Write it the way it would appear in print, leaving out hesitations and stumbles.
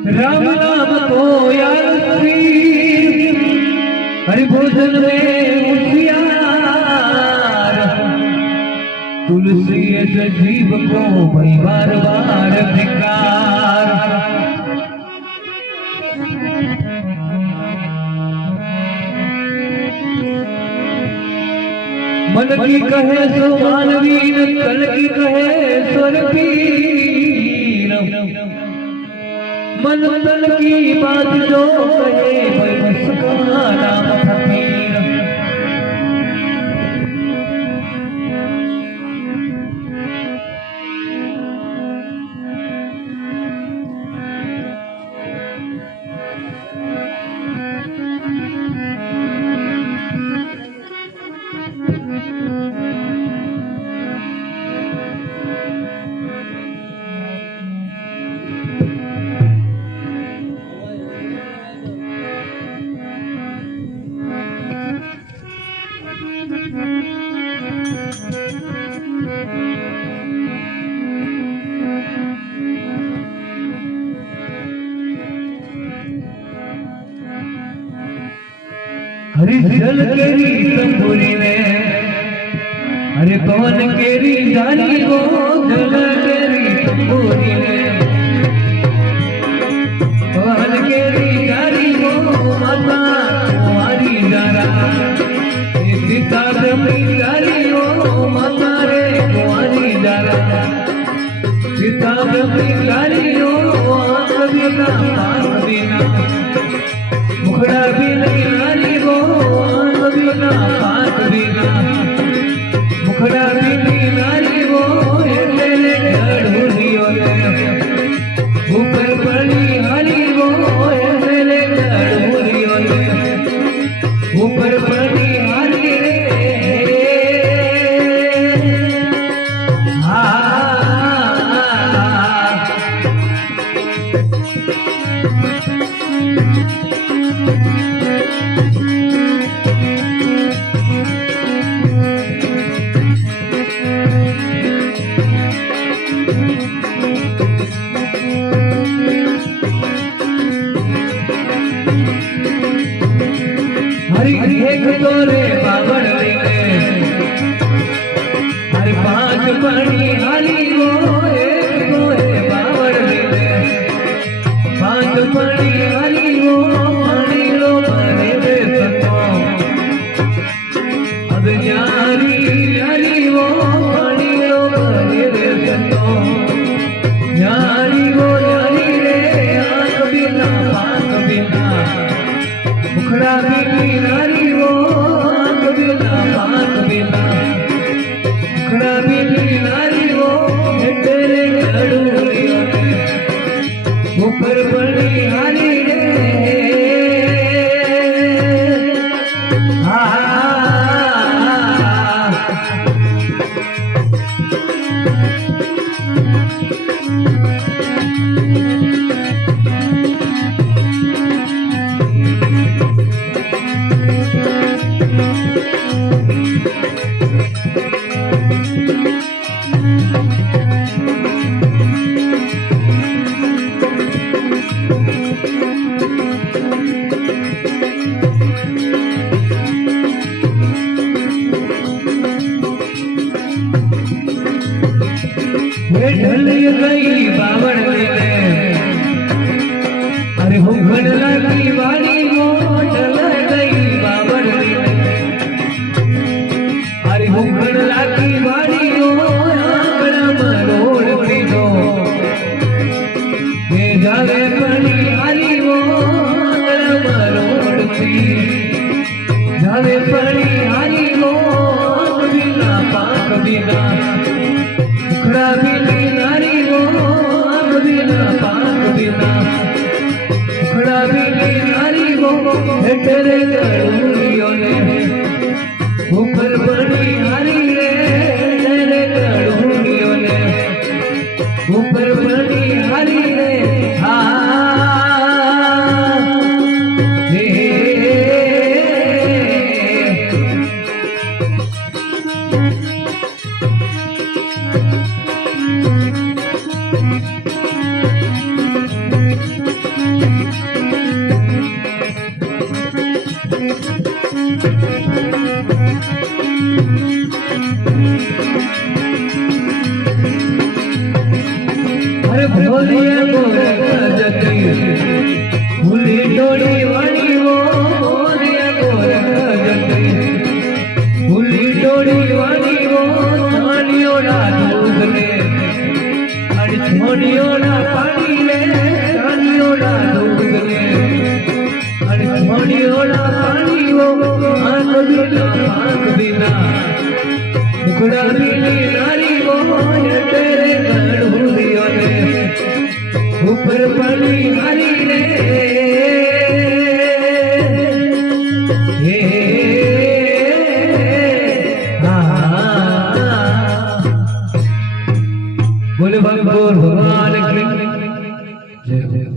राम नाम को यार हरि भोजन में होशियार तुलसी जीव को भाई बार बार धिकार मन की कहे सो मानवीन तन की कहे स्वर पीर मन तन की बात जो कहे वही उसका नाम फकीर हरि जल केरी तंबूरी में हरे पवन केरी जानी को जल केरी तंबूरी में पवन केरी जानी को माता कुमारी जरा सीता जमी जानी को माता रे कुमारी जरा सीता जमी जानी को आंख बिना पास बिना मुखड़ा भी नहीं नारी वो आंख बिना पास बिना मुखड़ा भी नहीं नारी वो तेरे ढूंढियो ऊपर पड़ी हरी वो तेरे ढूंढियो ऊपर पड़ी हरी रे हरि एक तोरे बावड़ हरि पांच पड़ी हरि वो एक तोरे बावड़ पांच पड़ी हरि वो पानी लो भरे दे सको अब न्यारी हरि वो पानी लो भरे दे सको न्यारी वो न्यारी रे आंख बिना पांख बिना मुखड़ा भी नारी वो आंख बिना पांख बिना मुखड़ा भी नारी वो तेरे ढूंढियो ऊपर पड़ी हरी रे ढल गई बावड़ अरे हो घड़ला की वाली वो ढल गई बावड़ अरे हो घड़ला की वाली वो आंगड़ा मरोड़ पीनो ये जावे पड़ी हरी वो आंगड़ा मरोड़ पी जावे पड़ी हरी वो आंख बिना पांख बिना मुखड़ा भी नारी वो आंख बिना पांख बिना मुखड़ा भी नारी वो तेरे ढूंढियो ने ऊपर पड़ी हरी रे तेरे ढूंढियो ने ऊपर पड़ी हरी रे बड़ी हरी रे बोले भगवान की जय।